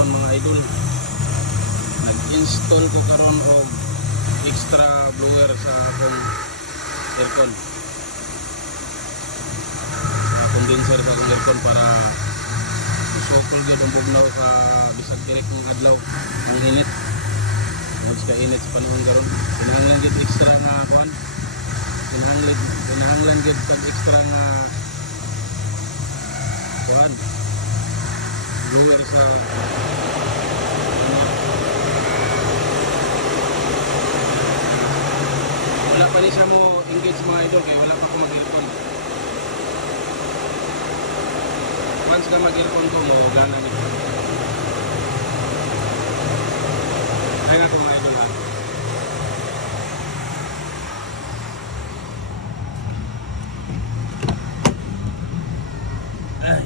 aircon mga idol. Nag-install ko karon og extra blower sa akong aircon. Condenser sa akong aircon para usokol gyud ang bugnaw sa bisag direk ng adlaw. Ang init. Mas ka init sa panahon karon. Kinahanglan gyud extra na kuan kinahanglan kinahanglan gyud pag extra na kuan blower sa siya mo engage mga idol kaya wala pa ko mag-earphone. Once ka mag-earphone ko mo gana ni ay nga ito mga idol ha ay.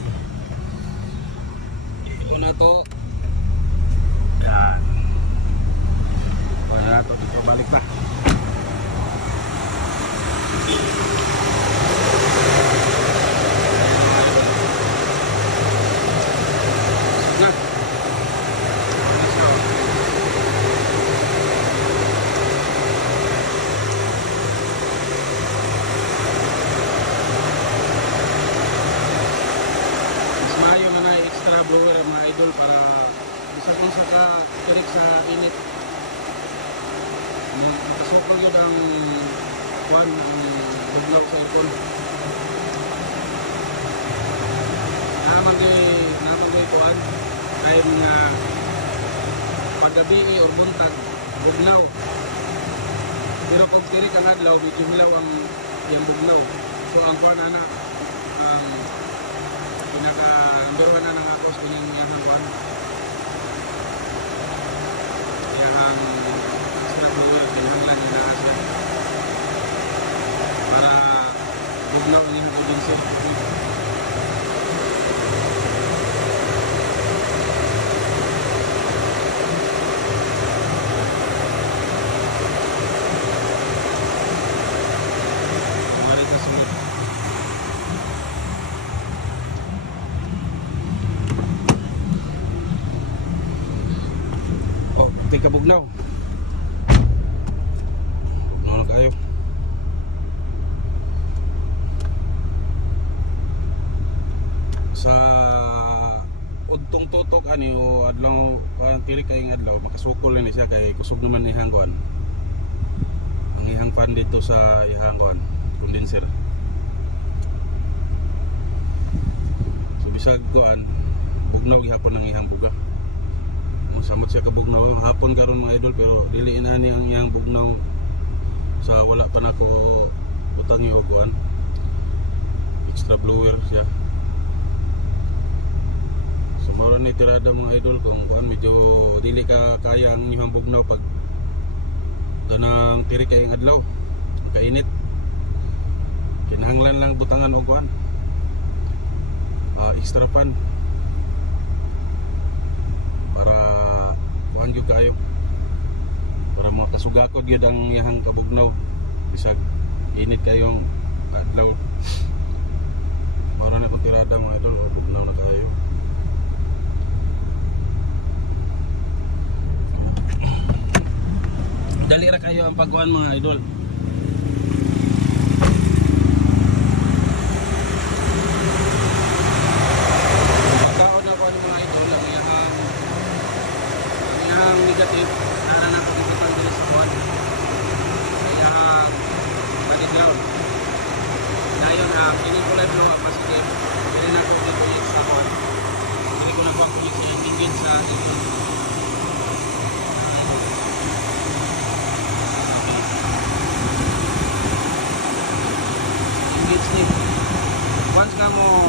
Ito na to. Yan. Wala na to. Dito balik na na let's go Mas maayo na na extra blower mga idol para bisa kung sa ka kirik sa init. Pasokol yun ang kwan ang buglaw sa ikon. Naman kay naman kay kuan time nga paggabi or buntag bugnaw. Pero kung kirik ang adlaw medyo hilaw ang yung bugnaw. So ang kuan ana ang pinaka number na ng ako sa kanyang yahang one yahang extra blower kinahanglan nila siya. Para bugnaw ang iyong audience Balik sa sunod. Oh, tika bugnaw. Bugnaw na kayo. Sa udtong tutok ani o adlaw parang pili kayong adlaw makasukol ni siya kay kusog naman ni hanggon. Ang ihang fan dito sa ihang kon condenser. So bisag koan bugnaw gihapon ang ihang buga masamot siya ka bugnaw. Hapon karon mga idol pero dili inani ang iyang bugnaw sa wala pa nako utang yung kuan extra blower siya. So mao ni tirada mga idol kung kuan medyo dili ka kaya ang iyang bugnaw pag kanang tiri kayong adlaw kainit. Kinahanglan lang butangan og kuan ah, extra pan para gyud kayo. Para makasugakod gyud ang yahang kabugnaw. Bisag init kayong adlaw. Para na kong tirada mga idol o na kayo. Dali ra kayo ang pagkuhan mga idol tengamos